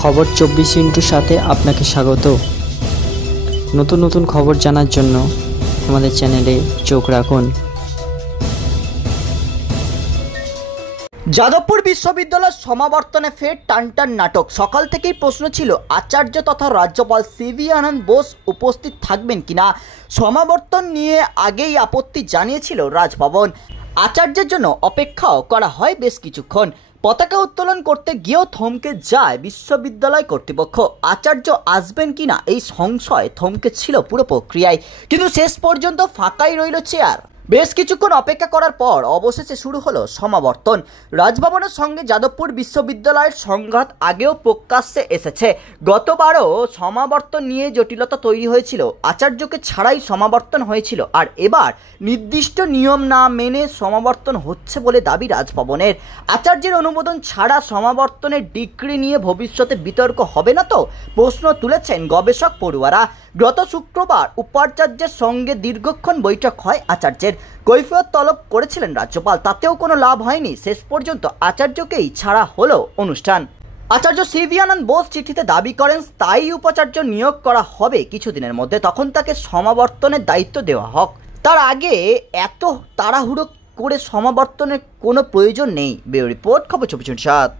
খবর 24 সাথে আপনাকে স্বাগত। নতুন নতুন খবর জানার জন্য আমাদের চ্যানেলে চোখ রাখুন। যাদবপুর বিশ্ববিদ্যালয়ের সমাবর্তনে ফের টানটান নাটক। সকাল থেকেই প্রশ্ন ছিল আচার্য তথা রাজ্যপাল সিভি আনন্দ বোস উপস্থিত থাকবেন কিনা। সমাবর্তন নিয়ে আগেই আপত্তি জানিয়েছিল রাজভবন। আচার্যের জন্য অপেক্ষাও করা হয় বেশ কিছুক্ষণ। পতাকা উত্তোলন করতে গিয়েও থমকে যায় বিশ্ববিদ্যালয় কর্তৃপক্ষ। আচার্য আসবেন কিনা এই সংশয় থমকে ছিল পুরো প্রক্রিয়ায়, কিন্তু শেষ পর্যন্ত ফাঁকাই রইল চেয়ার। বেশ কিছুক্ষণ অপেক্ষা করার পর অবশেষে শুরু হলো সমাবর্তন। রাজভবনের সঙ্গে যাদবপুর বিশ্ববিদ্যালয়ের সংঘাত আগেও প্রকাশ্যে এসেছে। গতবারও সমাবর্তন নিয়ে জটিলতা তৈরি হয়েছিল, আচার্যকে ছাড়াই সমাবর্তন হয়েছিল। আর এবার নির্দিষ্ট নিয়ম না মেনে সমাবর্তন হচ্ছে বলে দাবি রাজভবনের। আচার্যের অনুমোদন ছাড়া সমাবর্তনের ডিগ্রি নিয়ে ভবিষ্যতে বিতর্ক হবে না তো, প্রশ্ন তুলেছেন গবেষক পড়ুয়ারা। গত শুক্রবার উপাচার্যের সঙ্গে দীর্ঘক্ষণ বৈঠক হয় আচার্যের। কৈফিয়ত তলব করেছিলেন রাজ্যপাল, তাতেও কোনো লাভ হয়নি। শেষ পর্যন্ত আচার্যকেই ছাড়া হলো অনুষ্ঠান। আচার্য সিভি আনন্দ বোস চিঠিতে দাবি করেন স্থায়ী উপাচার্য নিয়োগ করা হবে কিছুদিনের মধ্যে, তখন তাকে সমাবর্তনের দায়িত্ব দেওয়া হোক। তার আগে এত তাড়াহুড়ো করে সমাবর্তনের কোনো প্রয়োজন নেই। ব্যুরো রিপোর্ট, খবর 24/7।